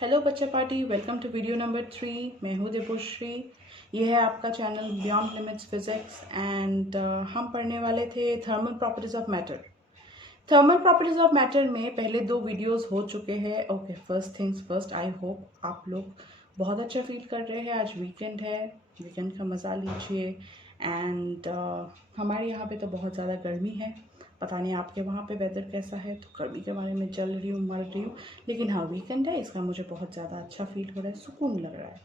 Hello बच्चा party, welcome to video number 3। मैं हूँ देवश्री। ये है आपका channel beyond limits physics and हम पढ़ने वाले थे thermal properties of matter. Thermal properties of matter में पहले 2 वीडियोस हो चुके हैं। Okay, first things first, I hope आप लोग बहुत अच्छा फील कर रहे हैं। आज वीकेंड है, वीकेंड का मज़ा लीजिए। एंड हमारे यहाँ पे तो बहुत ज़्यादा गर्मी है। पता नहीं आपके वहाँ पे वेदर कैसा है। तो गर्मी के बारे में जल रही हूँ, मर रही हूँ, लेकिन हाँ वीकेंड है, इसका मुझे बहुत ज़्यादा अच्छा फील हो रहा है, सुकून लग रहा है।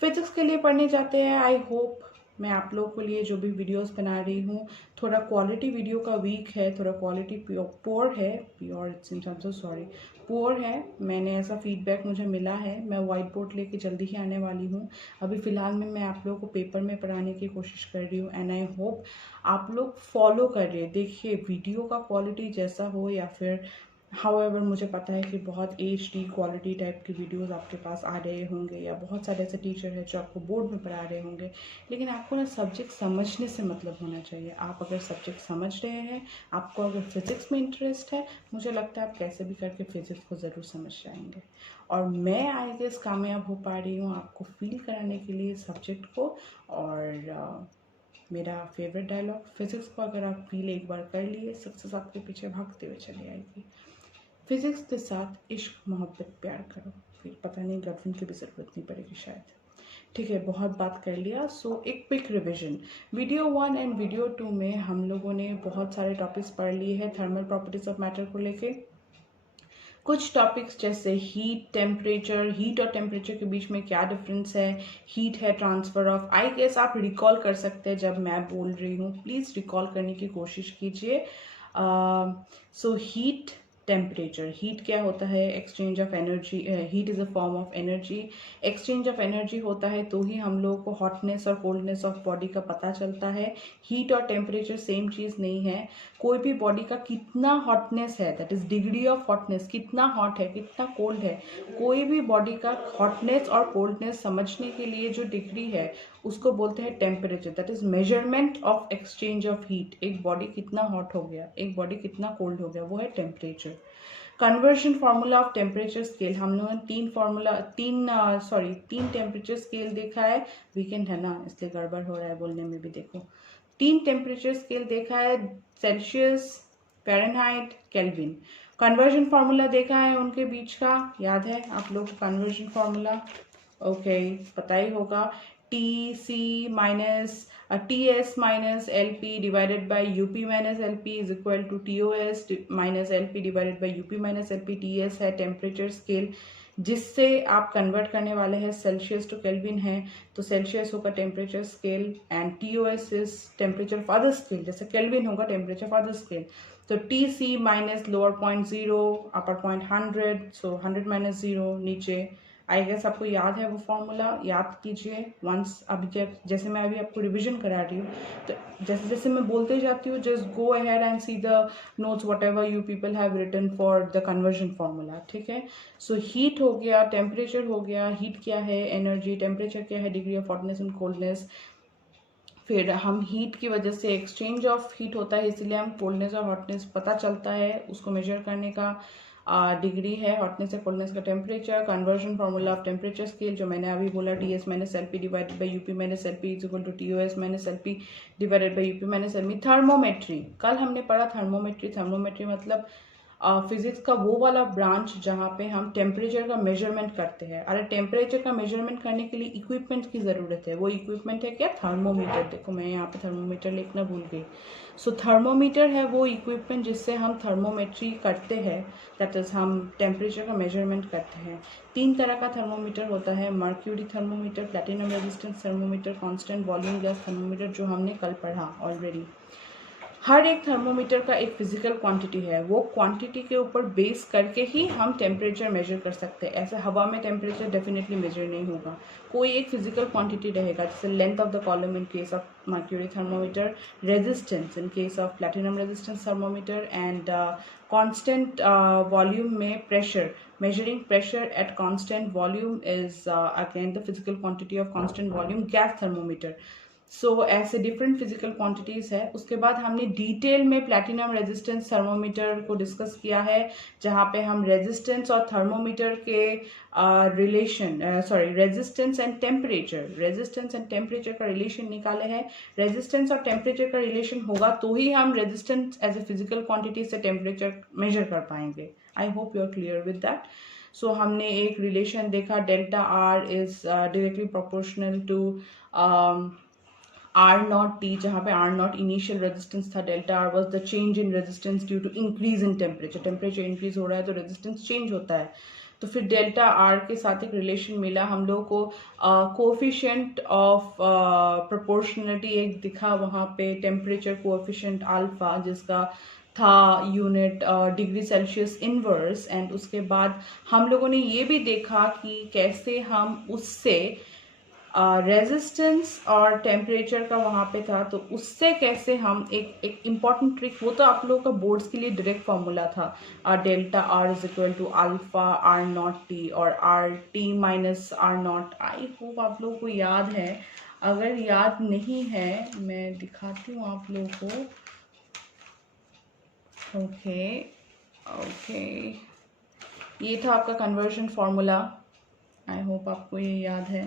फिजिक्स के लिए पढ़ने जाते हैं। आई होप मैं आप लोगों के लिए जो भी वीडियोस बना रही हूँ, थोड़ा क्वालिटी वीडियो का वीक है, थोड़ा क्वालिटी पुअर है, pure it seems, I am so sorry, poor है। मैंने ऐसा फीडबैक मुझे मिला है। मैं वाइट बोर्ड लेके जल्दी ही आने वाली हूँ। अभी फ़िलहाल में मैं आप लोगों को पेपर में पढ़ाने की कोशिश कर रही हूँ एंड आई होप आप लोग फॉलो कर रहे हैं। देखिए, वीडियो का क्वालिटी जैसा हो या फिर हाउएवर, मुझे पता है कि बहुत HD क्वालिटी टाइप की वीडियोस आपके पास आ रहे होंगे या बहुत सारे ऐसे टीचर हैं जो आपको बोर्ड में पढ़ा रहे होंगे, लेकिन आपको ना सब्जेक्ट समझने से मतलब होना चाहिए। आप अगर सब्जेक्ट समझ रहे हैं, आपको अगर फिज़िक्स में इंटरेस्ट है, मुझे लगता है आप कैसे भी करके फिज़िक्स को ज़रूर समझ जाएंगे। और मैं आई गेस कामयाब हो पा रही हूँ आपको फील कराने के लिए सब्जेक्ट को। और मेरा फेवरेट डायलॉग, फिज़िक्स को अगर आप फील एक बार कर लिए, सक्सेस आपके पीछे भागते हुए चले आएगी। फिजिक्स के साथ इश्क मोहब्बत प्यार करो, फिर पता नहीं गर्लफ्रेंड की भी ज़रूरत नहीं पड़ेगी शायद। ठीक है, बहुत बात कर लिया। सो एक quick revision. Video 1 and video 2 में हम लोगों ने बहुत सारे टॉपिक्स पढ़ लिए हैं थर्मल प्रॉपर्टीज ऑफ मैटर को लेके। कुछ टॉपिक्स जैसे हीट, टेम्परेचर, हीट और टेम्परेचर के बीच में क्या डिफरेंस है, हीट है ट्रांसफर ऑफ, आई गेस आप रिकॉल कर सकते हैं जब मैं बोल रही हूँ, प्लीज़ रिकॉल करने की कोशिश कीजिए। सो हीट, टेम्परेचर, हीट क्या होता है, exchange of energy, heat is a form of energy. Exchange of energy होता है तो ही हम लोगों को हॉटनेस और कोल्डनेस ऑफ बॉडी का पता चलता है। हीट और टेम्परेचर सेम चीज़ नहीं है। कोई भी बॉडी का कितना हॉटनेस है, that is degree of hotness, कितना हॉट है कितना कोल्ड है, कोई भी बॉडी का हॉटनेस और कोल्डनेस समझने के लिए जो डिग्री है उसको बोलते हैं temperature. That is measurement of exchange of heat. एक बॉडी कितना हॉट हो गया, एक बॉडी कितना कोल्ड हो गया, वो है temperature. Conversion formula of temperature scale, हम लोगों ने तीन टेम्परेचर स्केल देखा है। वीकेंड है ना, इसलिए गड़बड़ हो रहा है बोलने में भी। देखो, 3 टेम्परेचर स्केल देखा है, Celsius, Fahrenheit, kelvin. Conversion formula देखा है उनके बीच का, याद है आप लोग को कन्वर्जन फार्मूला? ओके, पता ही होगा। TS minus LP divided by UP minus LP is equal to TOS minus LP divided by UP minus LP। TS है टेम्परेचर स्केल जिससे आप कन्वर्ट करने वाले हैं सेल्सियस टू केल्विन है, तो सेल्सियस होगा temperature scale and TOS is temperature for the scale, जैसे केल्विन होगा टेम्परेचर फॉर द स्केल। तो TC माइनस लोअर पॉइंट 0 अपर पॉइंट 100, सो 100 माइनस 0 नीचे। आई गेस आपको याद है वो फॉर्मूला, याद कीजिए वंस। अभी जैसे मैं अभी आपको रिवीजन करा रही हूँ, तो जैसे जैसे मैं बोलते जाती हूँ, just go ahead and see the notes whatever you people have written for the conversion formula. ठीक है, सो हीट हो गया, टेम्परेचर हो गया। हीट क्या है, एनर्जी। टेम्परेचर क्या है, degree of hotness and coldness. फिर हम हीट की वजह से एक्सचेंज ऑफ हीट होता है, इसीलिए हम कोल्डनेस और हॉटनेस पता चलता है, उसको मेजर करने का डिग्री है हॉटनेस या कोल्डनेस का temperature. Conversion formula of temperature scale जो मैंने अभी बोला, TS minus LP divided by UP minus LP is equal to TOS minus LP divided by UP minus LP। Thermometry, कल हमने पढ़ा थर्मोमेट्री। थर्मोमेट्री मतलब फिजिक्स का वो वाला ब्रांच जहाँ पे हम टेम्परेचर का मेजरमेंट करते हैं। अरे टेम्परेचर का मेजरमेंट करने के लिए इक्विपमेंट की ज़रूरत है, वो इक्विपमेंट है क्या, थर्मोमीटर। देखो मैं यहाँ पे थर्मोमीटर लिखना भूल गई। सो थर्मोमीटर है वो इक्विपमेंट जिससे हम थर्मोमेट्री करते हैं, दैट इज हम टेम्परेचर का मेजरमेंट करते हैं। 3 तरह का थर्मोमीटर होता है, mercury thermometer, platinum resistance thermometer, constant volume gas thermometer, जो हमने कल पढ़ा ऑलरेडी। हर एक थर्मोमीटर का एक फिजिकल क्वांटिटी है, वो क्वांटिटी के ऊपर बेस करके ही हम टेम्परेचर मेजर कर सकते हैं। ऐसे हवा में टेम्परेचर डेफिनेटली मेजर नहीं होगा, कोई एक फिजिकल क्वांटिटी रहेगा, जैसे length of the column in case of mercury thermometer, resistance in case of platinum resistance thermometer, and constant volume में pressure, measuring pressure at constant volume is again the physical quantity of constant volume, gas thermometer। सो ऐसे different physical quantities है। उसके बाद हमने detail में platinum resistance thermometer को discuss किया है, जहाँ पे हम रेजिस्टेंस और थर्मोमीटर के रिलेशन रेजिस्टेंस एंड टेम्परेचर का रिलेशन निकाले हैं। रेजिस्टेंस और टेम्परेचर का रिलेशन होगा तो ही हम resistance as a physical quantity से टेम्परेचर मेजर कर पाएंगे। I hope you are clear with that. So हमने एक रिलेशन देखा, delta R is directly proportional to R naught T, जहाँ पे आर नॉट इनिशियल रेजिस्टेंस था, delta R was the change in resistance due to increase in temperature. Temperature increase हो रहा है तो रेजिस्टेंस चेंज होता है। तो फिर डेल्टा आर के साथ एक रिलेशन मिला हम लोग को, कोफिशिएंट ऑफ प्रोपोर्शनलिटी एक दिखा वहाँ पे, टेम्परेचर कोफिशिएंट अल्फा जिसका था unit degree Celsius inverse. And उसके बाद हम लोगों ने ये भी देखा कि कैसे हम उससे रेजिस्टेंस और टेम्परेचर का वहाँ पे था, तो उससे कैसे हम एक इम्पॉर्टेंट ट्रिक, वो तो आप लोगों का बोर्ड्स के लिए डायरेक्ट फॉर्मूला था, delta R is equal to alpha R naught T और R T minus R naught. I hope आप लोगों को याद है। अगर याद नहीं है मैं दिखाती हूँ आप लोगों को। ओके, ये था आपका कन्वर्जन फॉर्मूला। आई होप आपको ये याद है।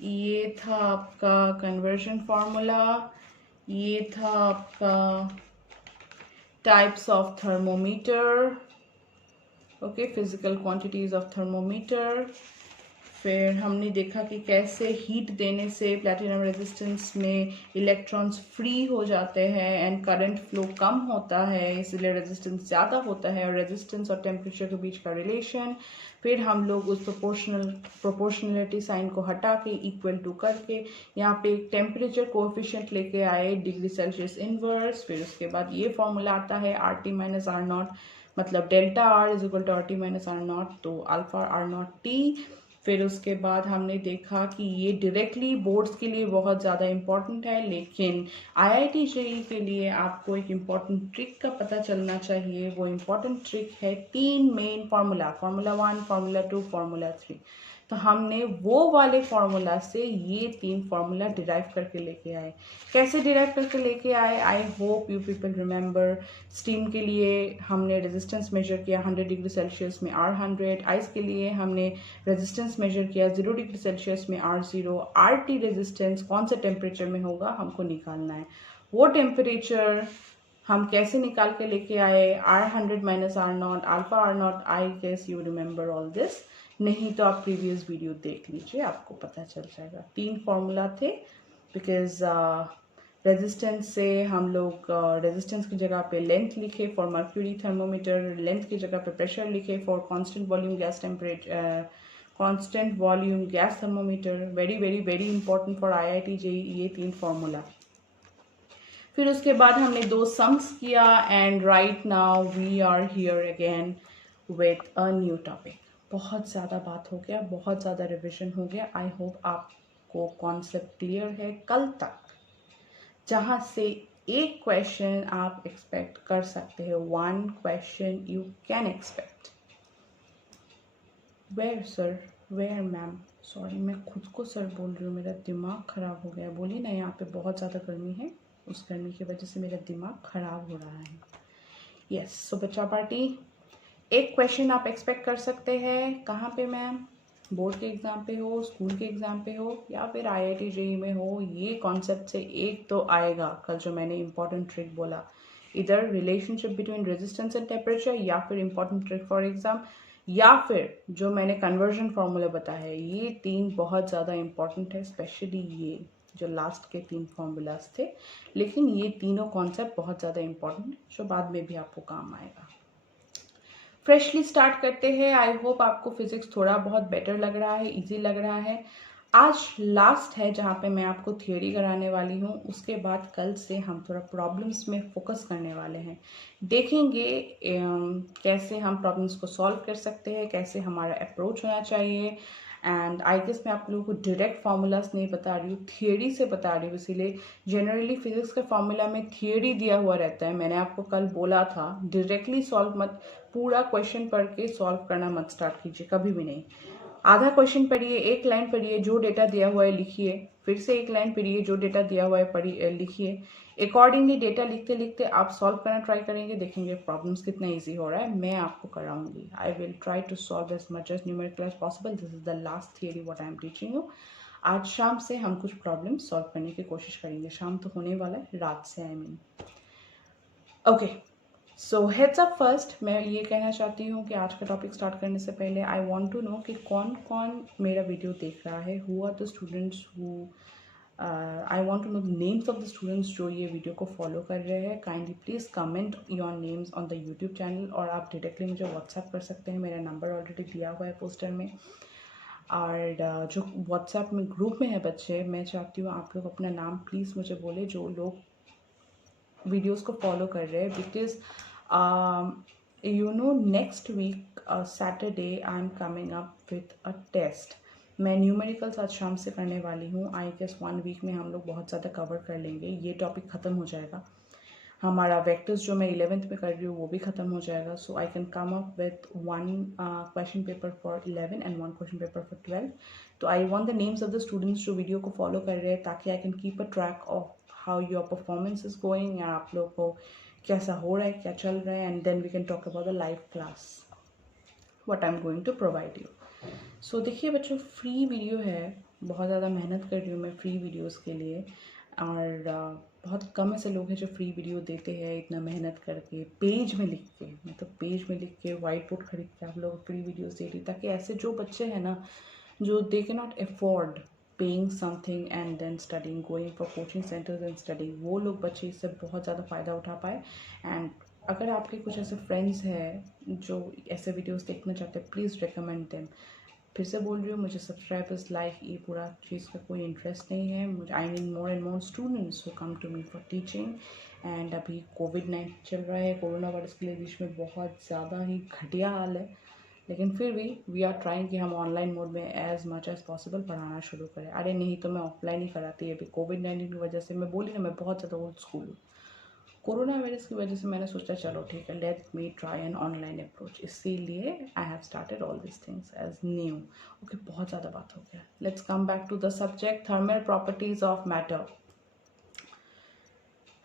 ये था आपका कन्वर्जन फॉर्मूला, ये था आपका types of thermometer, okay, physical quantities of thermometer. फिर हमने देखा कि कैसे हीट देने से प्लैटिनम रेजिस्टेंस में इलेक्ट्रॉन्स फ्री हो जाते हैं एंड करंट फ्लो कम होता है, इसलिए रेजिस्टेंस ज़्यादा होता है, और रेजिस्टेंस और टेम्परेचर के बीच का रिलेशन। फिर हम लोग उस प्रोपोर्शनलिटी साइन को हटा के इक्वल टू करके यहाँ पे एक टेम्परेचर कोएफिशिएंट लेके आए, डिग्री सेल्सियस इनवर्स। फिर उसके बाद ये फॉर्मूला आता है R T minus R naught, मतलब delta R is equal to R T minus R naught, तो अल्फा आर नॉट टी। फिर उसके बाद हमने देखा कि ये डायरेक्टली बोर्ड्स के लिए बहुत ज़्यादा इम्पॉर्टेंट है, लेकिन आईआईटी जेईई के लिए आपको एक इम्पॉर्टेंट ट्रिक का पता चलना चाहिए। वो इम्पॉर्टेंट ट्रिक है 3 मेन फार्मूला 1, फार्मूला 2, फार्मूला 3। तो हमने वो वाले फार्मूला से ये 3 फार्मूला डिराइव करके लेके आए। कैसे डिराइव करके लेके आए? आई hope you people remember. Steam के लिए हमने रेजिस्टेंस मेजर किया 100 डिग्री सेल्सियस में R100, आइस के लिए हमने रेजिस्टेंस मेजर किया 0 डिग्री सेल्सियस में R0। RT रेजिस्टेंस कौन से टेम्परेचर में होगा हमको निकालना है। वो टेम्परेचर हम कैसे निकाल के लेके आए, R100 minus R0, alpha R0। I guess you remember all this. नहीं तो आप प्रीवियस वीडियो देख लीजिए, आपको पता चल जाएगा। 3 फॉर्मूला थे, बिकॉज रेजिस्टेंस से हम लोग रेजिस्टेंस की जगह पे लेंथ लिखे फॉर मर्क्यूरी थर्मोमीटर, लेंथ की जगह पे प्रेशर लिखे for constant volume gas temperature, constant volume gas thermometer. Very very very important for IIT JEE ये 3 फॉर्मूला। फिर उसके बाद हमने 2 सम्स किया and right now we are here again with a new topic. बहुत ज़्यादा बात हो गया, बहुत ज़्यादा रिविजन हो गया। आई होप आपको कॉन्सेप्ट क्लियर है कल तक, जहाँ से एक क्वेश्चन आप एक्सपेक्ट कर सकते हैं। 1 question you can expect. Where sir, where ma'am, sorry मैं खुद को सर बोल रही हूँ, मेरा दिमाग ख़राब हो गया। बोलिए ना, यहाँ पे बहुत ज़्यादा गर्मी है, उस गर्मी की वजह से मेरा दिमाग ख़राब हो रहा है। यस, सो बच्चा पार्टी, एक क्वेश्चन आप एक्सपेक्ट कर सकते हैं। कहाँ पे मैम? बोर्ड के एग्ज़ाम पे हो, स्कूल के एग्ज़ाम पे हो, या फिर आईआईटी जेईई में हो। ये कॉन्सेप्ट से एक तो आएगा कल, जो मैंने इंपॉर्टेंट ट्रिक बोला, इधर relationship between resistance and temperature, या फिर इंपॉर्टेंट ट्रिक फॉर एग्जाम, या फिर जो मैंने कन्वर्जन फॉर्मूला बताया है। ये 3 बहुत ज़्यादा इंपॉर्टेंट है, स्पेशली ये जो लास्ट के 3 फॉर्मूलाज थे। लेकिन ये तीनों कॉन्सेप्ट बहुत ज़्यादा इंपॉर्टेंट है, जो बाद में भी आपको काम आएगा। फ्रेशली स्टार्ट करते हैं। आई होप आपको फिजिक्स थोड़ा बहुत बेटर लग रहा है, इजी लग रहा है। आज लास्ट है जहाँ पे मैं आपको थियोरी कराने वाली हूँ। उसके बाद कल से हम थोड़ा प्रॉब्लम्स में फोकस करने वाले हैं। देखेंगे कैसे हम प्रॉब्लम्स को सॉल्व कर सकते हैं, कैसे हमारा अप्रोच होना चाहिए। एंड आई गेस मैं आप लोगों को डायरेक्ट फार्मूलाज नहीं बता रही हूँ, थियोरी से बता रही हूँ। इसीलिए जनरली फिजिक्स के फार्मूला में थियोरी दिया हुआ रहता है। मैंने आपको कल बोला था डायरेक्टली सॉल्व मत, पूरा क्वेश्चन पढ़ के सॉल्व करना मत स्टार्ट कीजिए, कभी भी नहीं। आधा क्वेश्चन पढ़िए, एक लाइन पढ़िए, जो डेटा दिया हुआ है लिखिए, फिर से एक लाइन पढ़िए, जो डेटा दिया हुआ है पढ़िए, लिखिए। अकॉर्डिंगली डेटा लिखते लिखते आप सॉल्व करना ट्राई करेंगे, देखेंगे प्रॉब्लम्स कितना ईजी हो रहा है। मैं आपको कराऊंगी, I will try to solve as much as numerical as possible. This is the last theory what I am teaching you. आज शाम से हम कुछ प्रॉब्लम सॉल्व करने की कोशिश करेंगे। शाम तो होने वाला है, रात से I mean. Okay, so heads up first, मैं ये कहना चाहती हूँ कि आज का टॉपिक स्टार्ट करने से पहले आई वांट टू नो कि कौन कौन मेरा वीडियो देख रहा है। Who are the students who, I want to know the names of the students जो ये वीडियो को फॉलो कर रहे हैं। Kindly please comment your names on the YouTube channel, और आप डायरेक्टली मुझे व्हाट्सएप कर सकते हैं। मेरा नंबर ऑलरेडी दिया हुआ है पोस्टर में। और जो व्हाट्सएप में ग्रुप में है बच्चे, मैं चाहती हूँ आप लोग अपना नाम प्लीज़ मुझे बोले, जो लोग वीडियोस को फॉलो कर रहे हैं। Because you know next week Saturday I am coming up with a test. मैं न्यूमेरिकल्स आज शाम से करने वाली हूँ। आई गेस 1 वीक में हम लोग बहुत ज़्यादा कवर कर लेंगे, ये टॉपिक ख़त्म हो जाएगा। हमारा वेक्टर्स जो मैं 11th में कर रही हूँ वो भी ख़त्म हो जाएगा। So I can come up with 1 question paper for 11 and 1 question paper for 12। तो I want the names of the students जो वीडियो को फॉलो कर रहे हैं, ताकि I can keep a track of how your performance is going, या आप लोग को कैसा हो रहा है, क्या चल रहा है। And then we can talk about the live class what I am going to provide you. So देखिए बच्चों, फ्री वीडियो है, बहुत ज़्यादा मेहनत कर रही हूँ मैं फ्री वीडियोस के लिए। और बहुत कम ऐसे लोग हैं जो फ्री वीडियो देते हैं इतना मेहनत करके, पेज में लिख के, मतलब पेज में लिख के, वाइट बोर्ड खरीद के आप लोग फ्री वीडियोस दे रही, ताकि ऐसे जो बच्चे हैं ना, जो they can not afford paying something and then studying, going for coaching centres and studying, वो लोग बच्चे इससे बहुत ज़्यादा फ़ायदा उठा पाए। एंड अगर आपके कुछ ऐसे फ्रेंड्स हैं जो ऐसे वीडियोस देखना चाहते हैं, प्लीज़ रिकमेंड देम। फिर से बोल रही हूँ, मुझे सब्सक्राइबर्स, लाइक, ये पूरा चीज़ का कोई इंटरेस्ट नहीं है। मुझे I need more and more students who come to me for teaching. And अभी कोविड-19 चल रहा है, कोरोना वायरस के लिए बीच में बहुत ज़्यादा ही घटिया हाल है, लेकिन फिर भी वी आर ट्राइंग कि हम ऑनलाइन मोड में एज मच एज पॉसिबल पढ़ाना शुरू करें। अरे नहीं तो मैं ऑफलाइन ही कराती। अभी कोविड-19 की वजह से, मैं बोली ना, मैं बहुत ज़्यादा ओल्ड स्कूल हूँ। कोरोना वायरस की वजह से मैंने सोचा चलो ठीक है, let me try an online approach, इसीलिए I have started all this things as new. Okay, बहुत ज़्यादा बात हो गया। Let's come back to the subject, thermal properties of matter.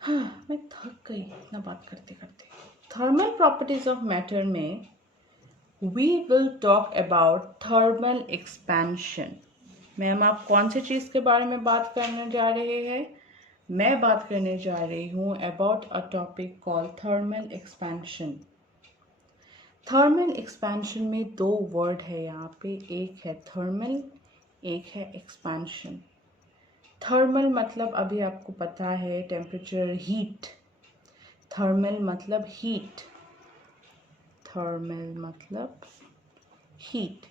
हाँ, मैं थक गई इतना बात करते करते। थर्मल प्रॉपर्टीज ऑफ मैटर में we will talk about thermal expansion. Ma'am आप कौन सी चीज़ के बारे में बात करने जा रहे हैं? मैं बात करने जा रही हूँ about a topic called thermal expansion. Thermal expansion में 2 वर्ड है यहाँ पे, एक है थर्मल, एक है एक्सपेंशन। थर्मल मतलब अभी आपको पता है, टेम्परेचर, हीट। थर्मल मतलब हीट, थर्मल मतलब हीट।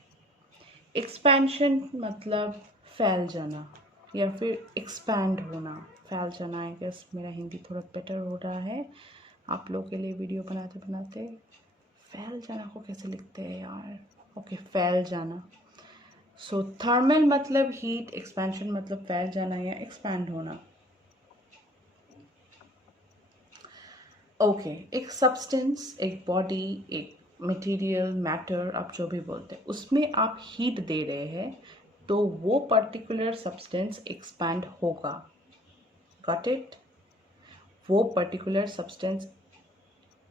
एक्सपेंशन मतलब फैल जाना या फिर एक्सपैंड होना। फैल जाना, आई गेस मेरा हिंदी थोड़ा बेटर हो रहा है आप लोग के लिए वीडियो बनाते बनाते। फैल जाना को कैसे लिखते हैं यार? ओके, फैल जाना। सो थर्मल मतलब हीट, एक्सपेंशन मतलब फैल जाना या एक्सपैंड होना। ओके, एक सब्सटेंस, एक बॉडी, एक मटेरियल, मैटर, आप जो भी बोलते हैं, उसमें आप हीट दे रहे हैं तो वो पर्टिकुलर सब्सटेंस एक्सपैंड होगा। Got it? वो पर्टिकुलर सब्सटेंस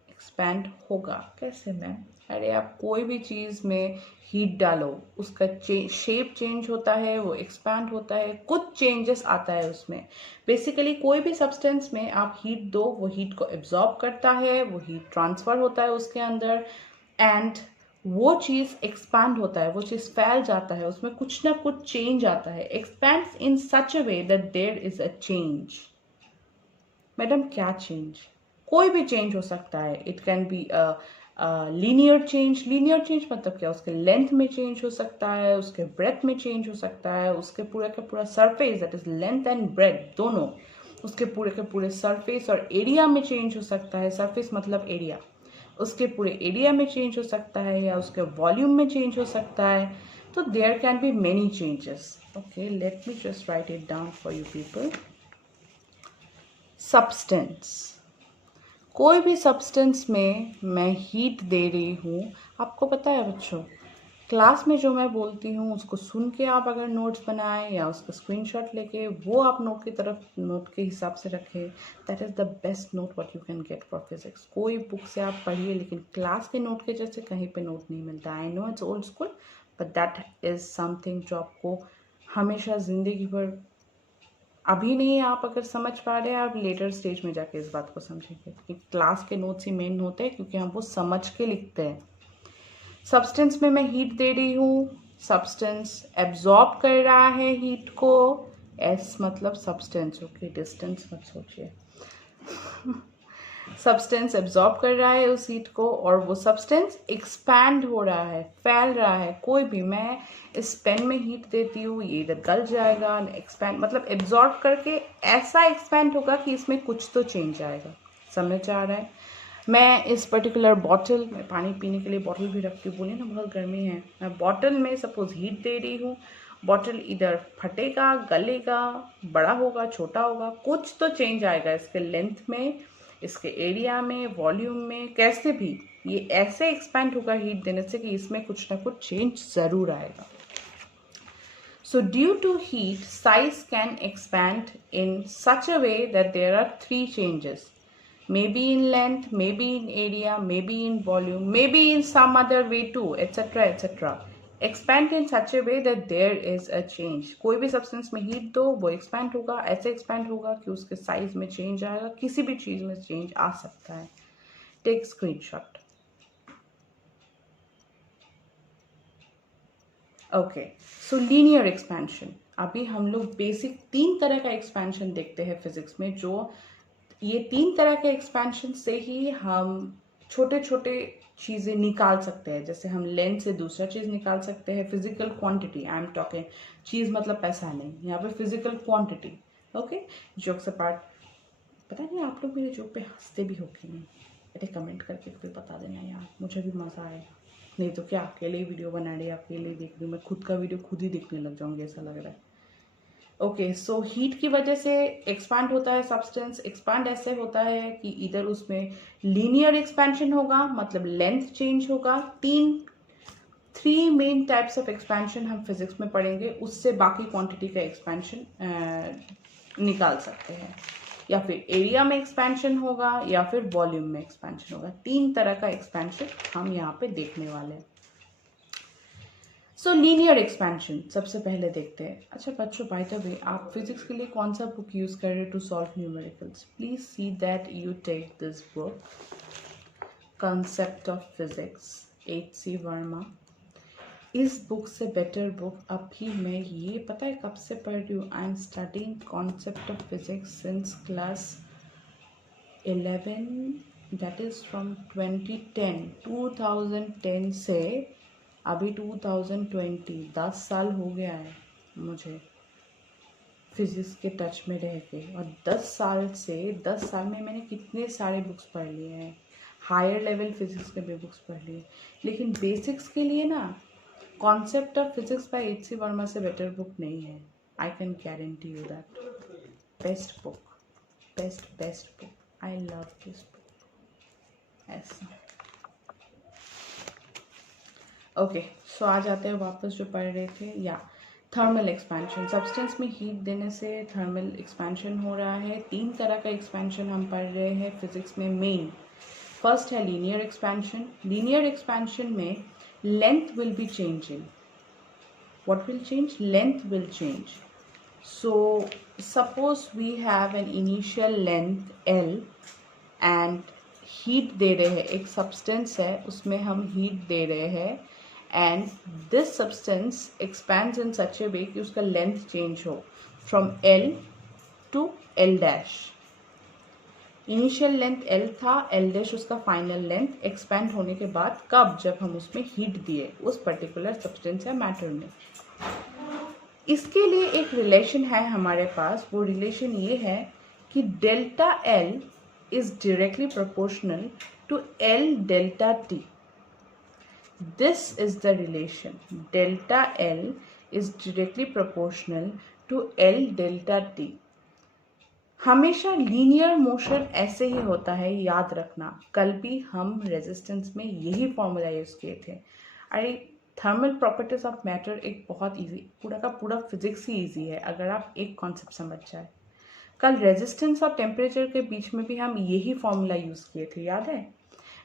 एक्सपैंड होगा। कैसे मैम? अरे आप कोई भी चीज़ में हीट डालो, उसका शेप चेंज होता है, वो एक्सपैंड होता है, कुछ चेंजेस आता है उसमें। बेसिकली कोई भी सब्सटेंस में आप हीट दो, वो हीट को एब्जॉर्ब करता है, वो हीट ट्रांसफ़र होता है उसके अंदर, एंड वो चीज़ एक्सपैंड होता है, वो चीज़ फैल जाता है, उसमें कुछ ना कुछ चेंज आता है। Expands in such a way that there is a change. Madam क्या चेंज? कोई भी चेंज हो सकता है। It can be linear change. Linear change मतलब क्या? उसके लेंथ में चेंज हो सकता है, उसके ब्रेथ में चेंज हो सकता है, उसके पूरे का पूरा surface, that is length and breadth दोनों, उसके पूरे के पूरे सरफेस और एरिया में चेंज हो सकता है। सरफेस मतलब एरिया, उसके पूरे एरिया में चेंज हो सकता है या उसके वॉल्यूम में चेंज हो सकता है। तो there can be many changes. Okay, let me just write it down for you people. Substance, कोई भी सब्सटेंस में मैं हीट दे रही हूँ। आपको पता है बच्चों, क्लास में जो मैं बोलती हूँ उसको सुन के आप अगर नोट्स बनाएं या उसका स्क्रीनशॉट लेके वो आप नोट के हिसाब से रखें, that is the best note what you can get for physics. कोई बुक से आप पढ़िए लेकिन क्लास के नोट के जैसे कहीं पे नोट नहीं मिलता। I know it's old school but that is something जो आपको हमेशा ज़िंदगी भर, अभी नहीं आप अगर समझ पा रहे हैं आप लेटर स्टेज में जाके इस बात को समझेंगे कि क्लास के नोट्स ही मेन होते हैं क्योंकि हम वो समझ के लिखते हैं। सब्सटेंस में मैं हीट दे रही हूँ, सब्सटेंस एब्जॉर्ब कर रहा है हीट को, एस मतलब सब्सटेंस, ओके डिस्टेंस मत सोचिए। सब्सटेंस एब्जॉर्ब कर रहा है उस हीट को और वो सब्सटेंस एक्सपैंड हो रहा है, फैल रहा है। कोई भी, मैं इस पेन में हीट देती हूँ, ये इधर गल जाएगा, एक्सपैंड मतलब एब्जॉर्ब करके ऐसा एक्सपैंड होगा कि इसमें कुछ तो चेंज आएगा। समझ आ रहा है? मैं इस पर्टिकुलर बॉटल में पानी पीने के लिए बॉटल भी रखती हूँ, बोलिए ना बहुत गर्मी है, मैं बॉटल में सपोज हीट दे रही हूँ, बॉटल इधर फटेगा, गलेगा, बड़ा होगा, छोटा होगा, कुछ तो चेंज आएगा इसके लेंथ में, इसके एरिया में, वॉल्यूम में, कैसे भी ये ऐसे एक्सपैंड होगा हीट देने से कि इसमें कुछ ना कुछ चेंज ज़रूर आएगा। So due to heat, size can expand in such a way that there are three changes. Maybe in length, maybe in area, maybe in volume, maybe in some other way too, etc. etc. Expand in such a way that there is a change. कोई भी substance में heat दो वो expand होगा, ऐसे expand होगा कि उसके साइज में चेंज आएगा, किसी भी चीज़ में चेंज आ सकता है। Take screenshot. Okay, so linear expansion. अभी हम लोग बेसिक 3 तरह का एक्सपेंशन देखते हैं फिजिक्स में, जो ये 3 तरह के एक्सपेंशन से ही हम छोटे छोटे चीज़ें निकाल सकते हैं। जैसे हम लेंथ से दूसरा चीज़ निकाल सकते हैं, physical quantity, I am talking, चीज़ मतलब पैसा नहीं, यहाँ पे physical quantity. Okay, jokes apart, पता नहीं आप लोग मेरे जोक पे हंसते भी हो कि नहीं, अरे कमेंट करके फिर बता देना यार, मुझे भी मज़ा आएगा। नहीं तो क्या अकेले ही वीडियो बना रही, अकेले ही देख रही हूँ, मैं खुद का वीडियो खुद ही देखने लग जाऊँगी ऐसा लग रहा है। ओके, सो हीट की वजह से एक्सपांड होता है सब्सटेंस। एक्सपांड ऐसे होता है कि इधर उसमें लीनियर एक्सपेंशन होगा, मतलब लेंथ चेंज होगा। 3 मेन टाइप्स ऑफ एक्सपेंशन हम फिजिक्स में पढ़ेंगे, उससे बाकी क्वांटिटी का एक्सपेंशन निकाल सकते हैं। या फिर एरिया में एक्सपेंशन होगा या फिर वॉल्यूम में एक्सपेंशन होगा। 3 तरह का एक्सपेंशन हम यहाँ पे देखने वाले हैं। सो लीनियर एक्सपेंशन सबसे पहले देखते हैं। अच्छा बच्चों, बाय द वे, आप फिजिक्स के लिए कौन सा बुक यूज़ कर रहे हो to solve numericals? Please see that you take this book, concept of physics, H.C. Verma. इस बुक से बेटर बुक अभी मैं ये पता है कब से पढ़ रही हूँ? I am studying concept of physics since class 11, that is from 2010 से अभी 2020, 10 साल हो गया है मुझे फिजिक्स के टच में रह के। और 10 साल में मैंने कितने सारे बुक्स पढ़ लिए हैं, हायर लेवल फिजिक्स के भी बुक्स पढ़ लिए, लेकिन बेसिक्स के लिए ना concept of physics bye H.C. Verma से बेटर बुक नहीं है। I can guarantee you that. Best book, best book, I love this book. ऐसा ओके, सो आ जाते हैं वापस जो पढ़ रहे थे। या थर्मल एक्सपेंशन, सब्सटेंस में हीट देने से थर्मल एक्सपेंशन हो रहा है। 3 तरह का एक्सपेंशन हम पढ़ रहे हैं फिजिक्स में मेन। फर्स्ट है लीनियर एक्सपेंशन। लीनियर एक्सपेंशन में length will be changing. What will change? Length will change. So suppose we have an initial length L and heat दे रहे हैं, एक सब्सटेंस है उसमें हम हीट दे रहे हैं and this substance expands in such a way कि उसका लेंथ चेंज हो from L to L dash. Initial length L था, L डैश उसका फाइनल लेंथ। एक्सपैंड होने के बाद कब? जब हम उसमें हीट दिए उस पर्टिकुलर सब्सटेंस या मैटर में। इसके लिए एक रिलेशन है हमारे पास, वो रिलेशन ये है कि delta L is directly proportional to L delta T. This is the relation. Delta L is directly proportional to L delta T. हमेशा लीनियर मोशन ऐसे ही होता है, याद रखना। कल भी हम रेजिस्टेंस में यही फॉर्मूला यूज किए थे। अरे थर्मल प्रॉपर्टीज ऑफ मैटर एक बहुत इजी, पूरा का पूरा फिजिक्स ही इजी है अगर आप एक कॉन्सेप्ट समझ जाए। कल रेजिस्टेंस और टेम्परेचर के बीच में भी हम यही फॉर्मूला यूज किए थे, याद है?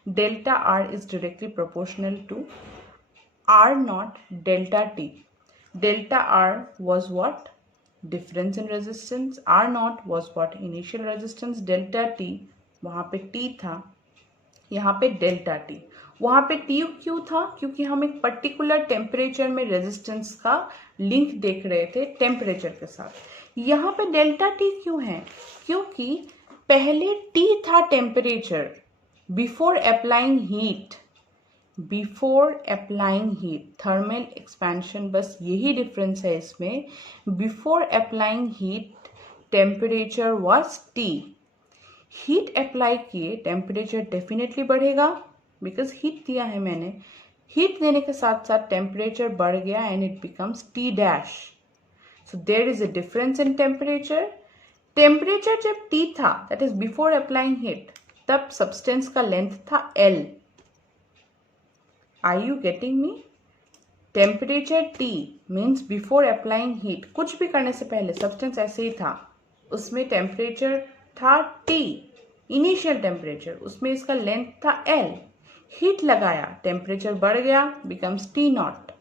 Delta R is directly proportional to R not delta T. Delta R was what? Difference in resistance. R not was what? Initial resistance. Delta T, वहां पे टी था, यहाँ पे डेल्टा टी। वहां पे टी क्यों था? क्योंकि हम एक पर्टिकुलर टेम्परेचर में रेजिस्टेंस का लिंक देख रहे थे टेम्परेचर के साथ। यहाँ पे डेल्टा टी क्यों है? क्योंकि पहले टी था temperature before applying heat, before applying heat, thermal expansion, बस यही डिफरेंस है इसमें। Before applying heat temperature was T. Heat apply किए टेम्परेचर डेफिनेटली बढ़ेगा, बिकॉज हीट दिया है मैंने। हीट देने के साथ साथ टेम्परेचर बढ़ गया and it becomes T dash. So there is a difference in temperature. Temperature जब टी था, that is before applying heat, तब सब्सटेंस का लेंथ था L. Are you getting me? Temperature T means before applying heat, कुछ भी करने से पहले सब्सटेंस ऐसे ही था, उसमें टेम्परेचर था टी, इनिशियल टेम्परेचर, उसमें इसका लेंथ था एल। हीट लगाया, टेम्परेचर बढ़ गया, बिकम्स टी नॉट,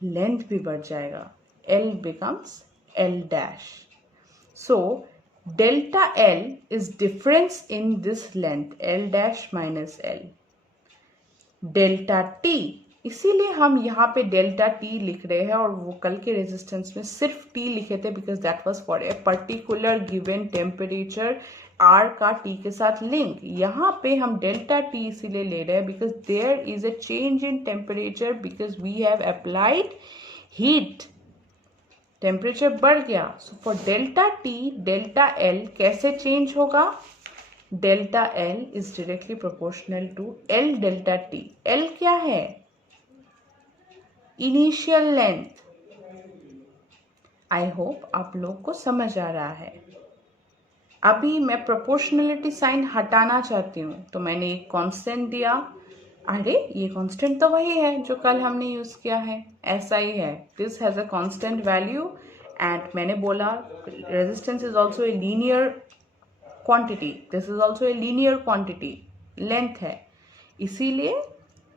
लेंथ भी बढ़ जाएगा, L becomes L dash. So delta L is difference in this length, L dash minus L. Delta T, इसीलिए हम यहाँ पे डेल्टा टी लिख रहे हैं, और वो कल के रेजिस्टेंस में सिर्फ टी लिखे थे because that was for a particular given temperature R का टी के साथ लिंक। यहाँ पे हम डेल्टा टी इसीलिए ले रहे हैं because there is a change in temperature, because we have applied heat, temperature बढ़ गया। So for delta T, delta L कैसे चेंज होगा? Delta L is directly proportional to L delta T. L क्या है? Initial length. आई hope आप लोग को समझ आ रहा है। अभी मैं प्रोपोर्शनलिटी साइन हटाना चाहती हूं, तो मैंने एक कांस्टेंट दिया। अरे ये कांस्टेंट तो वही है जो कल हमने यूज किया है, ऐसा ही है। This has a constant value and मैंने बोला resistance is also a linear quantity, this is also a linear quantity, length है, इसीलिए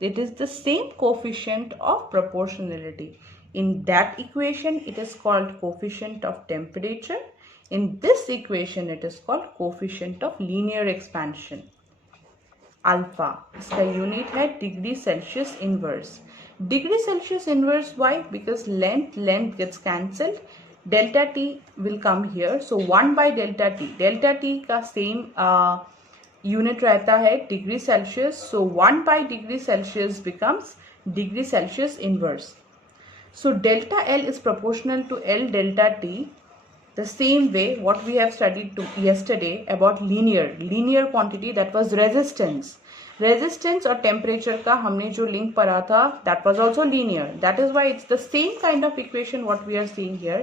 it is the same coefficient of proportionality. In that equation it is called coefficient of temperature. In this equation it is called coefficient of linear expansion. Alpha, इसका unit है degree Celsius inverse. Degree Celsius inverse, why? Because length gets cancelled, delta T will come here, so 1 by delta T. Delta T का same unit रहता है degree Celsius, so 1 by degree Celsius becomes degree Celsius inverse. So delta L is proportional to L delta T, the same way what we have studied yesterday about linear quantity, that was resistance और temperature का हमने जो link पढ़ा था, that was also linear. That is why it's the same kind of equation what we are seeing here.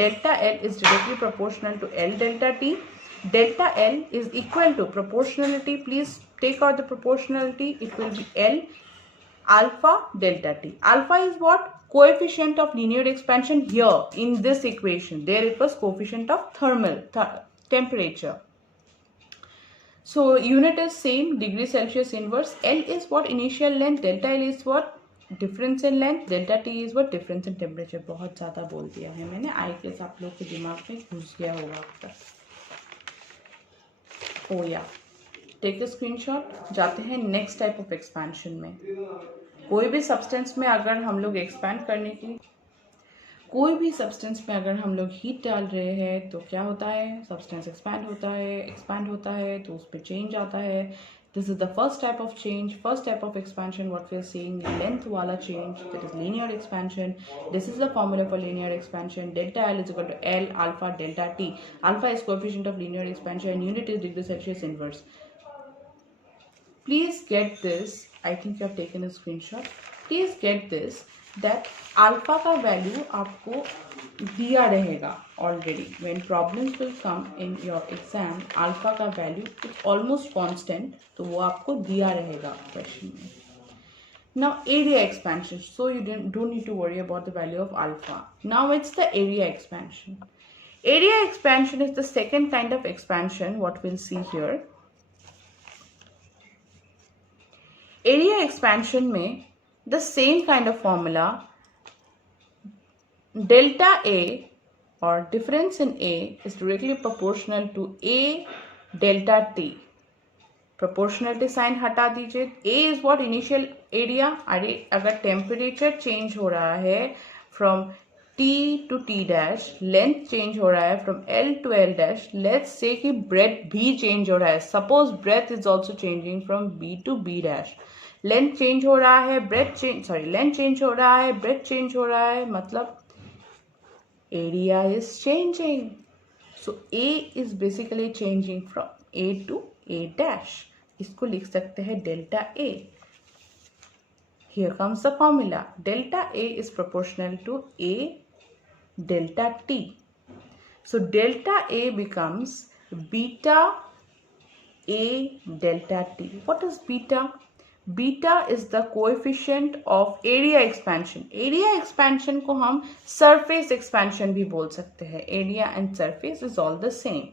Delta L is directly proportional to L delta T. Delta L is equal to proportionality. Please take out the proportionality. It will be L alpha delta T. Alpha is what? Coefficient of linear expansion here in this equation. There it was coefficient of thermal temperature. So unit is same, degree Celsius inverse. L is what? Initial length. Delta L is what? Difference in length. Delta T is what? Difference in temperature. बहुत ज़्यादा बोल दिया है मैंने, I guess आप लोग के दिमाग में घुस गया होगा अब तक। ओ या, टेक अ स्क्रीनशॉट। जाते हैं नेक्स्ट टाइप ऑफ एक्सपेंशन में। कोई भी सब्सटेंस में अगर हम लोग एक्सपैंड करने की, कोई भी सब्सटेंस में अगर हम लोग हीट डाल रहे हैं तो क्या होता है? सब्सटेंस एक्सपैंड होता है तो उस पर चेंज आता है। This is the first type of change, first type of expansion what we are seeing, length वाला change, that is linear expansion. This is the formula for linear expansion. Delta L is equal to L alpha delta T. Alpha is coefficient of linear expansion, unit is degree Celsius inverse. Please get this, I think you have taken a screenshot. Please get this that alpha का value आपको दिया रहेगा already. When problems will come in your exam, alpha का value it's almost constant, तो वो आपको दिया रहेगा क्वेश्चन में। Now area expansion, so you don't need to worry about the value of alpha. Now it's the area expansion. Area expansion is the second kind of expansion what we'll see here. Area expansion में the same kind of formula, delta A or difference in A is directly proportional to A delta T. Proportionality sign हटा दीजिए. A is what initial area. अगर temperature change हो रहा है from T to T dash, length change हो रहा है फ्रॉम L टू L डैश, लेट्स से कि ब्रेथ भी चेंज हो रहा है. Suppose breadth is also changing from B to B dash. Length change हो रहा है, लेंथ चेंज हो रहा है, ब्रेथ चेंज हो रहा है, मतलब area is changing. So A is basically changing from A to A dash. इसको लिख सकते हैं delta A. Here comes the formula. Delta A is proportional to A delta T. So delta A becomes beta A delta T. What is beta? Beta is the coefficient of area expansion. Area expansion को हम surface expansion भी बोल सकते हैं. Area and surface is all the same.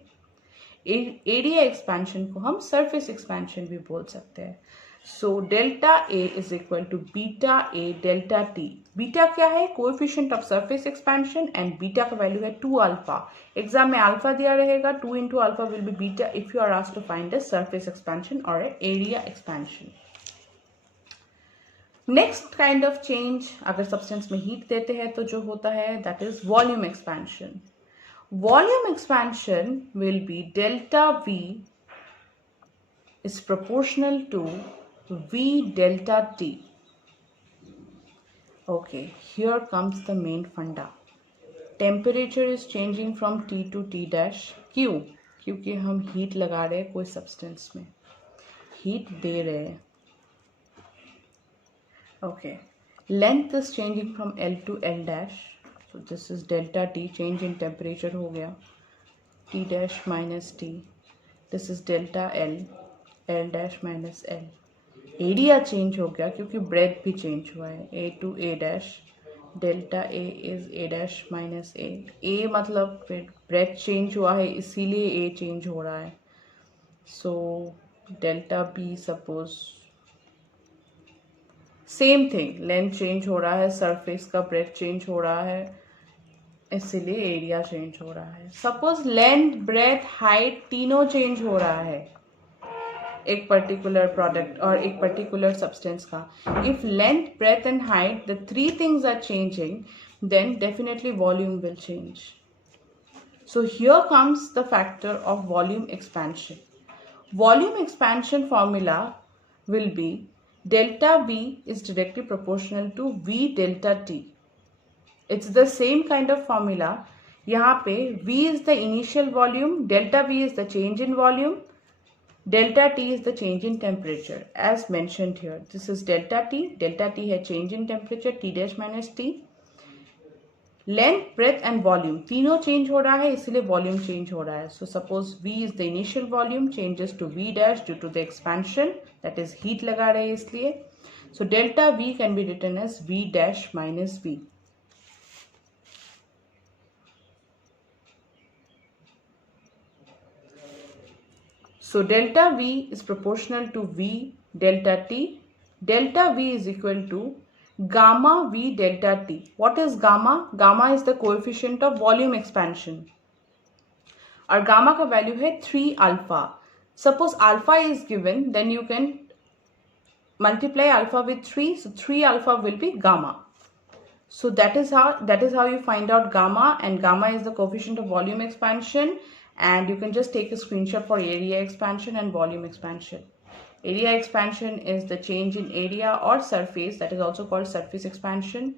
Area expansion को हम surface expansion भी बोल सकते हैं. So delta A is equal to beta A delta T. Beta क्या है? Coefficient of surface expansion and beta का वैल्यू है 2 अल्फा. एग्जाम में अल्फा दिया रहेगा, 2 into alpha will be beta if you are asked to find the surface expansion और area expansion. Next kind of change, अगर सब्सटेंस में हीट देते हैं तो जो होता है that is volume expansion. Volume expansion will be delta V is proportional to V delta T. Okay, here comes the main funda. Temperature is changing from T to T dash. क्यों? क्योंकि हम heat लगा रहे हैं कोई substance में, heat दे रहे हैं. Okay, length is changing from L to L dash. So this is delta T, change in temperature हो गया, T dash minus T. This is delta L, L dash minus L. Area change हो गया क्योंकि breath भी change हुआ है, A to A dash. Delta A is A dash minus A. A मतलब breath change हुआ है इसीलिए A चेंज हो रहा है. So delta B suppose same thing, length change हो रहा है, सरफेस का ब्रेथ चेंज हो रहा है, इसीलिए एरिया चेंज हो रहा है. सपोज लेंथ, ब्रेथ, हाइट तीनों चेंज हो रहा है एक पर्टिकुलर प्रोडक्ट और एक पर्टिकुलर सब्सटेंस का. If length, breadth and height, the 3 things are changing, then definitely volume will change. So here comes the factor of volume expansion. Volume expansion formula will be delta V is directly proportional to V delta T. It's the same kind of formula. यहाँ पे V is the initial volume, delta V is the change in volume, delta T is the change in temperature as mentioned here. This is delta T है change in temperature, T dash minus T. Length, breadth and volume तीनों change हो रहा है इसलिए volume change हो रहा है. So suppose V is the initial volume, changes to V dash due to the expansion, that is heat लगा रहे हैं इसलिए. So delta V can be written as V dash minus V. So delta V is proportional to V delta T. Delta V is equal to gamma V delta T. What is gamma? Gamma is the coefficient of volume expansion. और gamma का value है 3 alpha. Suppose alpha is given, then you can multiply alpha with 3. So 3 alpha will be gamma. So that is how you find out gamma, and gamma is the coefficient of volume expansion. And you can just take a screenshot for area expansion and volume expansion. Area expansion is the change in area or surface, that is also called surface expansion.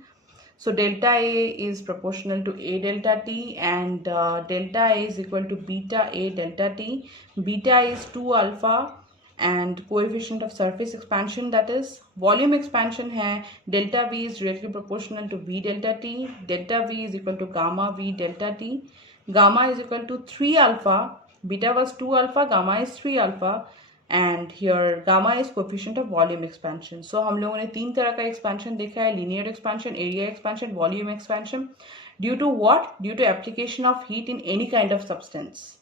So delta A is proportional to A delta T, and delta A is equal to beta A delta T. Beta is 2 alpha and coefficient of surface expansion, that is volume expansion है, delta V is directly proportional to V delta T. Delta V is equal to gamma V delta T. Gamma is equal to 3 alpha, beta was 2 alpha, gamma is 3 alpha. And here gamma is coefficient of volume expansion. So हम लोगों ने 3 तरह का expansion देखा है, linear expansion, area expansion, volume expansion. Due to what? Due to application of heat in any kind of substance.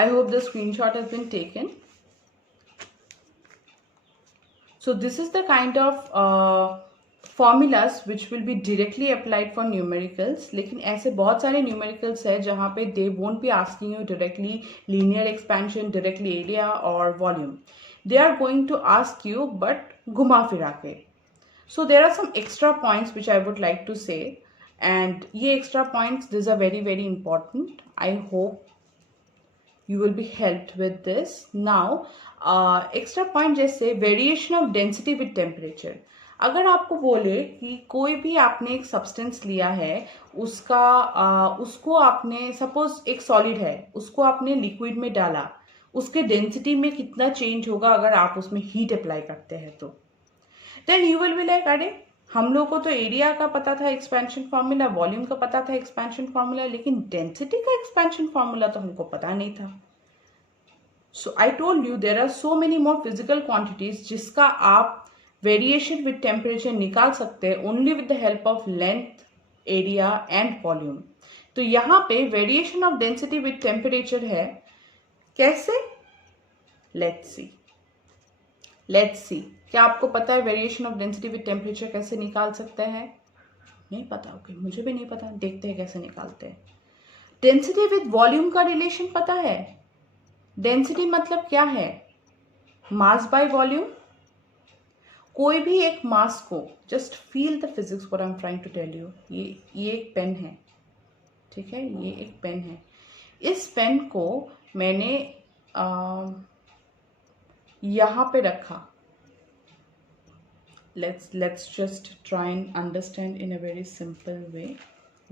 I hope the screenshot has been taken. So this is the kind of formulas which will be directly applied for numericals. लेकिन ऐसे बहुत सारे numericals है जहाँ पे they won't be asking you directly linear expansion, directly area or volume. They are going to ask you but घुमा फिरा के. So there are some extra points which I would like to say, and ये extra points, these are very very important. I hope you will be helped with this. Now extra point जैसे variation of density with temperature. अगर आपको बोले कि कोई भी आपने एक सब्सटेंस लिया है, उसको आपने सपोज एक सॉलिड है, उसको आपने लिक्विड में डाला, उसके डेंसिटी में कितना चेंज होगा अगर आप उसमें हीट अप्लाई करते हैं तो. Then you will be like, अरे हम लोग को तो एरिया का पता था एक्सपेंशन फॉर्मूला, वॉल्यूम का पता था एक्सपेंशन फॉर्मूला, लेकिन डेंसिटी का एक्सपेंशन फॉर्मूला तो हमको पता नहीं था. So I told you there are so many more physical quantities जिसका आप वेरिएशन विद टेम्परेचर निकाल सकते हैं only with the help of length, area and volume. तो यहाँ पे variation of density with temperature है. कैसे? Let's see. क्या आपको पता है variation of density with temperature कैसे निकाल सकते हैं? नहीं पता? ओके, मुझे भी नहीं पता. देखते हैं कैसे निकालते हैं. डेंसिटी विद वॉल्यूम का रिलेशन पता है? डेंसिटी मतलब क्या है? Mass by volume. कोई भी एक मास को, just feel the physics what I am trying to tell you. ये एक पेन है, ठीक है, ये एक पेन है. इस पेन को मैंने यहाँ पे रखा. let's just try and understand in a very simple way.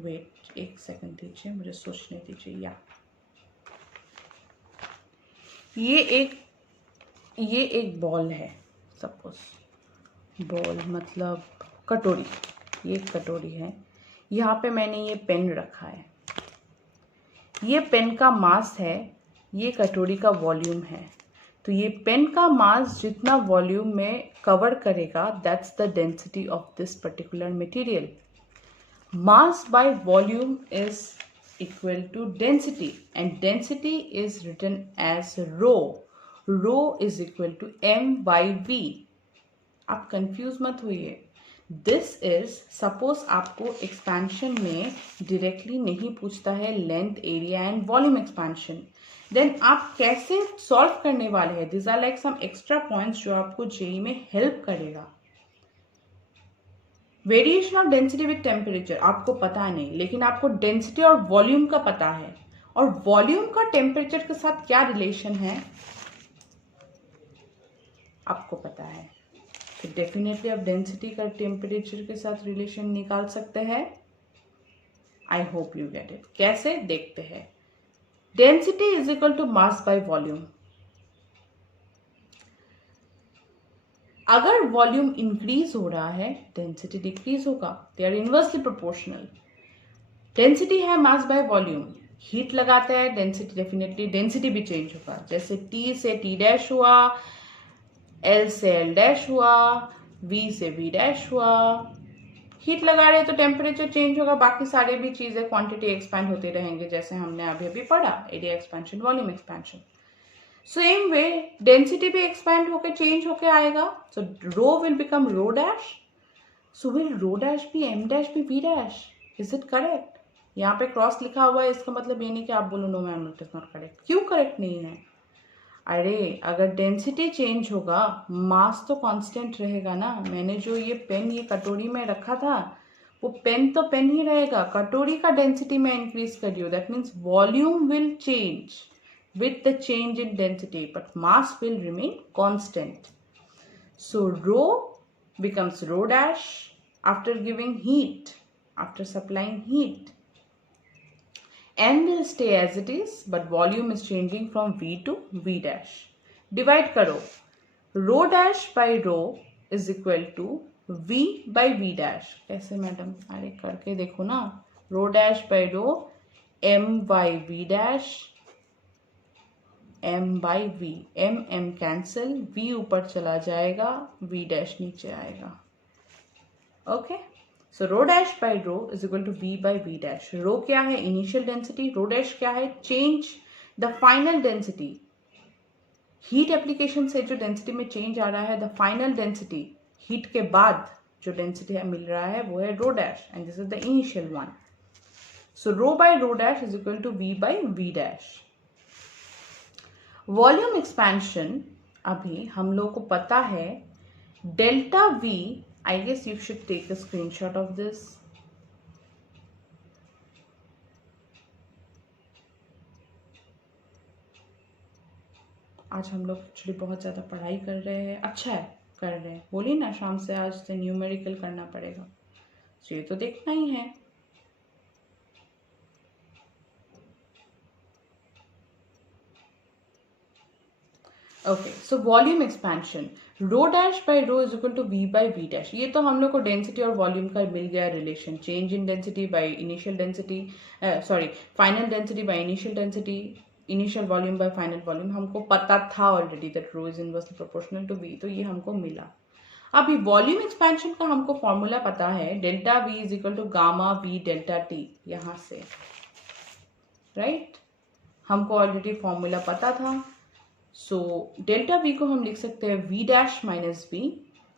Wait एक सेकंड दीजिए, मुझे सोचने दीजिए. या ये एक बॉल है, सपोज बॉल मतलब कटोरी. ये एक कटोरी है, यहाँ पे मैंने ये पेन रखा है. ये पेन का मास है, ये कटोरी का वॉल्यूम है. तो ये पेन का मास जितना वॉल्यूम में कवर करेगा, that's the density of this particular material. Mass by volume is equal to density, and density is written as rho. Rho is equal to m/v. आप कंफ्यूज मत होइए. दिस इज, सपोज आपको expansion में directly नहीं पूछता है length, area and volume expansion, then आप कैसे सॉल्व करने वाले हैं? This are like some extra points जो आपको जेई में हेल्प करेगा. Variation of density with temperature आपको पता नहीं, लेकिन आपको डेंसिटी और वॉल्यूम का पता है. और वॉल्यूम का टेम्परेचर के साथ क्या रिलेशन है आपको पता है. तो डेफिनेटली आप डेंसिटी का टेम्परेचर के साथ रिलेशन निकाल सकते हैं. I hope you get it. कैसे? देखते हैं. Density is equal to mass by volume. अगर वॉल्यूम इंक्रीज हो रहा है, डेंसिटी डिक्रीज होगा. They are inversely proportional. Density है मास बाय वॉल्यूम. हीट लगाते हैं, डेंसिटी डेफिनेटली डेंसिटी भी चेंज होगा. जैसे T से T डैश हुआ, L से L डैश हुआ, V से V डैश हुआ. हीट लगा रहे तो टेम्परेचर चेंज होगा. बाकी सारे भी चीजें क्वांटिटी एक्सपैंड होते रहेंगे, जैसे हमने अभी पढ़ा, area expansion, volume expansion. Same way density भी एक्सपैंड होके चेंज होके आएगा. So rho will become rho dash. So will rho dash भी m डैश भी v dash. Is it correct? यहाँ पे क्रॉस लिखा हुआ है, इसका मतलब ये नहीं कि आप बोलो no ma'am it is not correct. क्यों करेक्ट नहीं है? अरे अगर डेंसिटी चेंज होगा, मास तो कांस्टेंट रहेगा ना. मैंने जो ये पेन ये कटोरी में रखा था, वो पेन तो पेन ही रहेगा. कटोरी का डेंसिटी में इंक्रीज कर रही हो, that means volume will change with the change in density, but mass will remain constant. So rho becomes rho dash after giving heat, after supplying heat. M will stay as it is, but volume is changing from V to V dash. Divide karo. Rho dash by rho is equal to v by V dash. कैसे madam? अरे करके देखो ना। Rho dash by rho m by V dash, m by v, m cancel, v ऊपर चला जाएगा, v डैश नीचे आएगा। Okay, so rho dash by rho is equal to v by V dash. Rho क्या है? Initial density. रो डैश क्या है? Change the final density. Heat application से जो डेंसिटी में चेंज आ रहा है, द फाइनल डेंसिटी, हीट के बाद जो डेंसिटी मिल रहा है वो है rho dash, and this is the initial one. So rho by rho dash is equal to v by V dash. Volume expansion, अभी हम लोग को पता है delta v, I guess you should take a screenshot of this. आज हम लोग actually बहुत ज़्यादा पढ़ाई कर रहे हैं। अच्छा है, कर रहे हैं, बोलिए ना, शाम से आज से न्यूमेरिकल करना पड़ेगा, तो ये तो देखना ही है। Okay, so volume expansion, rho dash by rho is equal to v by V dash. ये तो हम लोग को डेंसिटी और वॉल्यूम का मिल गया relation, change in density by initial density, sorry final density by initial density, initial volume by final volume. हमको पता था already that rho is inversely proportional to v, तो ये हमको मिला। अभी वॉल्यूम एक्सपेंशन का हमको फॉर्मूला पता है, delta v is equal to gamma v delta t, यहां से, राइट? हमको ऑलरेडी फॉर्मूला पता था। सो डेल्टा v को हम लिख सकते हैं v dash minus v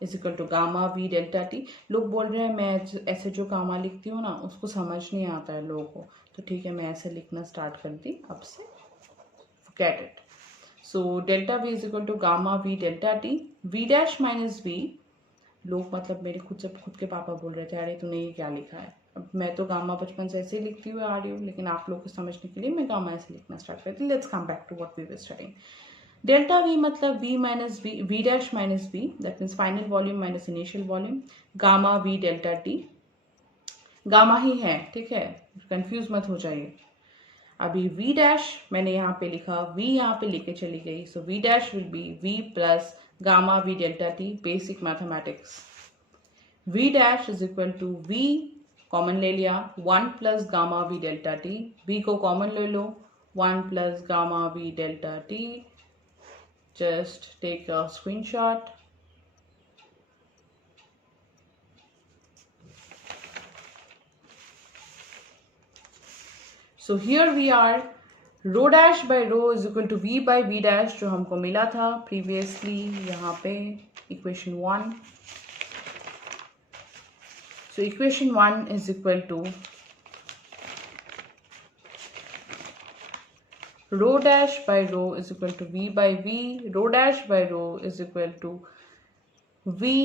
is equal to gamma v delta t। लोग बोल रहे हैं मैं ऐसे जो गामा लिखती हूँ ना उसको समझ नहीं आता है लोगों को, तो ठीक है मैं ऐसे लिखना स्टार्ट कर दी अब से, get it. So delta v is equal to gamma v delta t, v dash minus v, लोग मतलब मेरे खुद के पापा बोल रहे थे अरे तूने ये क्या लिखा है। अब मैं तो गामा बचपन से ऐसे ही लिखती हुई आ रही हूँ, लेकिन आप लोग को समझने के लिए मैं गामा ऐसे लिखना स्टार्ट करती हूँ। Let's come back to what we were studying. Delta v मतलब v माइनस v, v dash minus v, that means final volume minus initial volume, gamma v delta t, gamma ही है, ठीक है, कंफ्यूज मत हो जाइए। अभी v डैश मैंने यहाँ पे लिखा, v यहाँ पे लेके चली गई, so v dash will be v plus gamma v delta t, basic mathematics. v dash is equal to v, common ले लिया, 1 plus gamma v delta t, v को कॉमन ले लो, 1 plus gamma v delta t, just take a screenshot. So here we are, rho dash by rho is equal to v by V dash, जो हमको मिला था previously यहाँ पे equation 1। So equation 1 is equal to rho dash by rho is equal to v by v, rho dash by rho is equal to v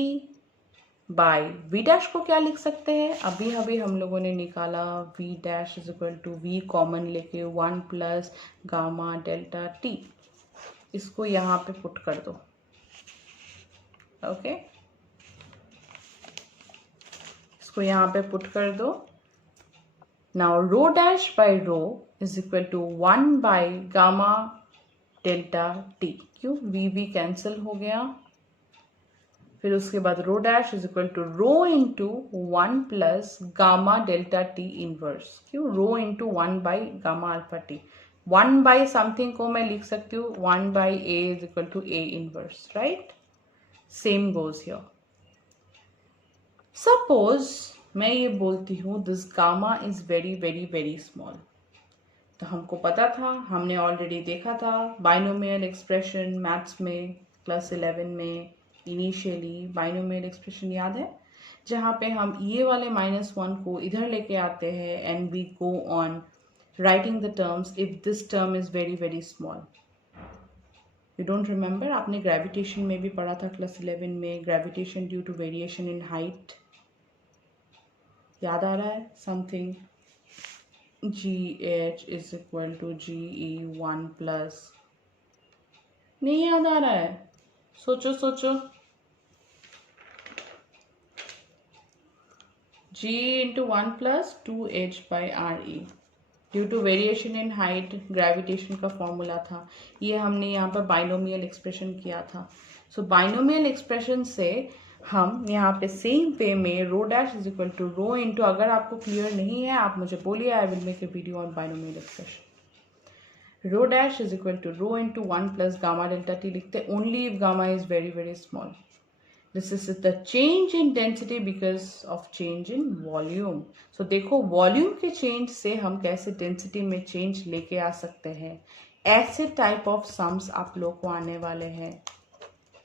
by V dash को क्या लिख सकते हैं? अभी हम लोगों ने निकाला v dash is equal to v common लेके 1 प्लस गामा डेल्टा t, इसको यहाँ पे पुट कर दो। ओके, इसको यहाँ पे पुट कर दो। Now rho dash by rho is equal to 1 by gamma delta t, क्यों? v कैंसिल हो गया। फिर उसके बाद rho dash is equal to rho into 1 plus gamma delta T inverse, क्यों? Rho into 1 by gamma alpha T, 1 by something को मैं लिख सकती हूँ 1 by A is equal to A inverse, right? Same goes here. Suppose मैं ये बोलती हूँ this gamma is very very very small, तो हमको पता था, हमने ऑलरेडी देखा था बाइनोमियल एक्सप्रेशन मैथ्स में क्लास 11 में, इनिशियली बाइनोमियल एक्सप्रेशन याद है, जहाँ पे हम ये वाले -1 को इधर लेके आते हैं and we go on writing the terms if this term is very very small. You don't remember? आपने ग्रेविटेशन में भी पढ़ा था क्लास 11 में, gravitation due to variation in height, याद आ रहा है? Something GH is equal to GE 1 plus, नहीं याद आ रहा है? सोचो सोचो। G into 1 plus 2h by RE due to variation in height, gravitation का फॉर्मूला था। ये हमने यहाँ पर बाइनोमियल एक्सप्रेशन किया था। सो बाइनोमियल एक्सप्रेशन से हम यहाँ पे सेम वे में rho dash is equal to rho into, अगर आपको क्लियर नहीं है आप मुझे बोलिए, I will make a video on binomial expression. Rho dash is equal to rho into 1 plus gamma delta T लिखते only if gamma is very very small. This is the change in density because of change in volume. So देखो volume के change से हम कैसे density में change लेके आ सकते हैं। ऐसे टाइप ऑफ सम्स आप लोग को आने वाले हैं।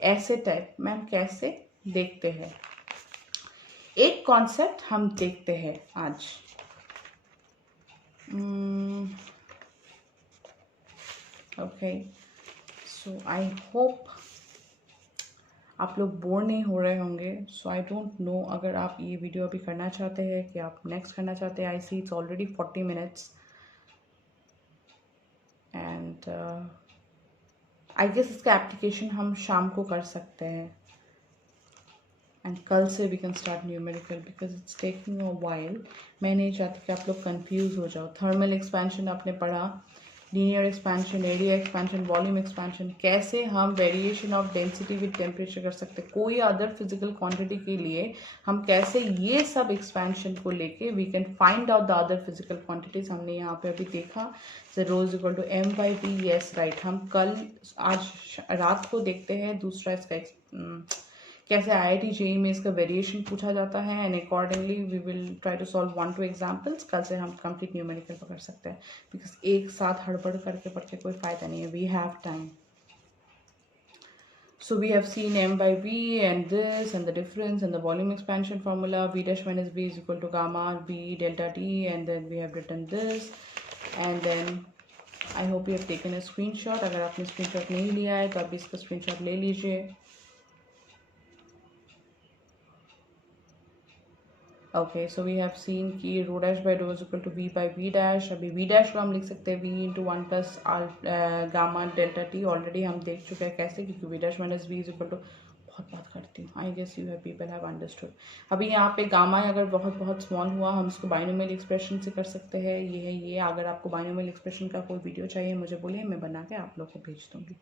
ऐसे टाइप मैम कैसे देखते हैं, एक कॉन्सेप्ट हम देखते हैं आज। ओके, सो आई होप आप लोग बोर नहीं हो रहे होंगे। सो आई डोंट नो, अगर आप ये वीडियो अभी करना चाहते हैं कि आप नेक्स्ट करना चाहते हैं। I see it's already 40 minutes and I guess इसका एप्लीकेशन हम शाम को कर सकते हैं एंड कल से we can start numerical because it's taking a while. मैं नहीं चाहती कि आप लोग कंफ्यूज हो जाओ। थर्मल एक्सपेंशन आपने पढ़ा, linear expansion, area expansion, volume expansion, कैसे हम variation of density with temperature कर सकते हैं। कोई अदर फिजिकल क्वांटिटी के लिए हम कैसे ये सब एक्सपेंशन को लेके we can find out the other physical quantities, हमने यहाँ पे अभी देखा। Rho is equal to M by T, yes right. हम कल आज रात को देखते हैं दूसरा इसका कैसे IIT JEE में इसका वेरिएशन पूछा जाता है and accordingly we will try to solve 1-2 examples. कल से हम कंप्लीट न्यूमेरिकल पकड़ सकते हैं बिकॉज एक साथ हड़बड़ करके पढ़ के कोई फ़ायदा नहीं है। We have time. So we have seen m by v and this and the difference and the volume expansion formula, v dash minus v is equal to gamma v delta t, and then we have written this, and then I hope you have taken a screenshot. अगर आपने screenshot नहीं लिया है तो आप इसका screenshot ले लीजिए। Okay, so we have seen कि rho dash by rho is equal to V by V dash. अभी वी डैश को हम लिख सकते हैं V into 1 plus gamma delta T. Already हम देख चुके हैं कैसे, क्योंकि V dash minus V is equal to, बहुत बात करती हूँ, I guess you have people have understood. अभी यहाँ पे गामा अगर बहुत बहुत स्मॉल हुआ हम इसको बाइनोमियल एक्सप्रेशन से कर सकते हैं। ये है ये। अगर आपको बाइनोमियल एक्सप्रेशन का कोई वीडियो चाहिए मुझे बोलिए, मैं बना के आप लोग को भेज दूँगी।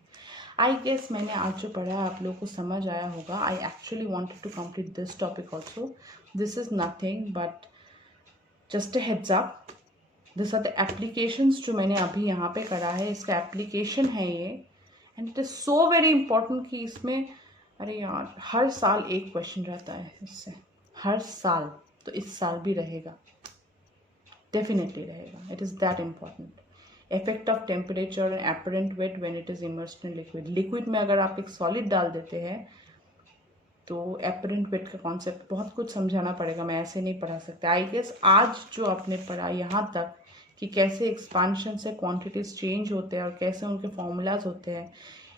आई गेस मैंने आज जो पढ़ा आप लोग को समझ आया होगा। I actually wanted to complete this topic also. This is nothing but just a heads up. These are the applications जो मैंने अभी यहाँ पे करा है, इसका एप्लीकेशन है ये and it is so very important कि इसमें, अरे यार, हर साल एक क्वेश्चन रहता है इससे, हर साल। तो इस साल भी रहेगा, डेफिनेटली रहेगा। It is that important. Effect of temperature and apparent wait when it is immersed in liquid. Liquid में अगर आप एक सॉलिड डाल देते हैं तो एपरेंट वेट का कॉन्सेप्ट बहुत कुछ समझाना पड़ेगा, मैं ऐसे नहीं पढ़ा सकते। आई गेस आज जो आपने पढ़ा यहाँ तक कि कैसे एक्सपांशन से क्वांटिटीज चेंज होते हैं और कैसे उनके फॉर्मूलाज होते हैं,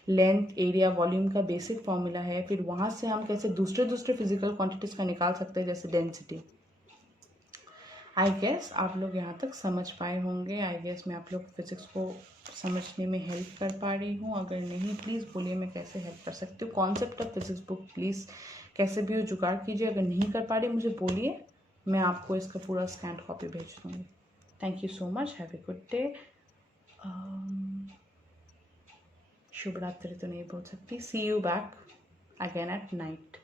लेंथ, एरिया, वॉल्यूम का बेसिक फॉर्मूला है, फिर वहाँ से हम कैसे दूसरे दूसरे फिजिकल क्वांटिटीज का निकाल सकते हैं जैसे डेंसिटी। आई गेस आप लोग यहाँ तक समझ पाए होंगे। आई गेस मैं आप लोग फिजिक्स को समझने में हेल्प कर पा रही हूँ। अगर नहीं प्लीज़ बोलिए मैं कैसे हेल्प कर सकती हूँ। Concept of physics book please कैसे भी हो जुगाड़ कीजिए। अगर नहीं कर पा रही मुझे बोलिए, मैं आपको इसका पूरा स्कैन कॉपी भेज दूँगी। Thank you so much, have a good day. शुभ रात्रि तो नहीं बोल सकती। See you back again at night.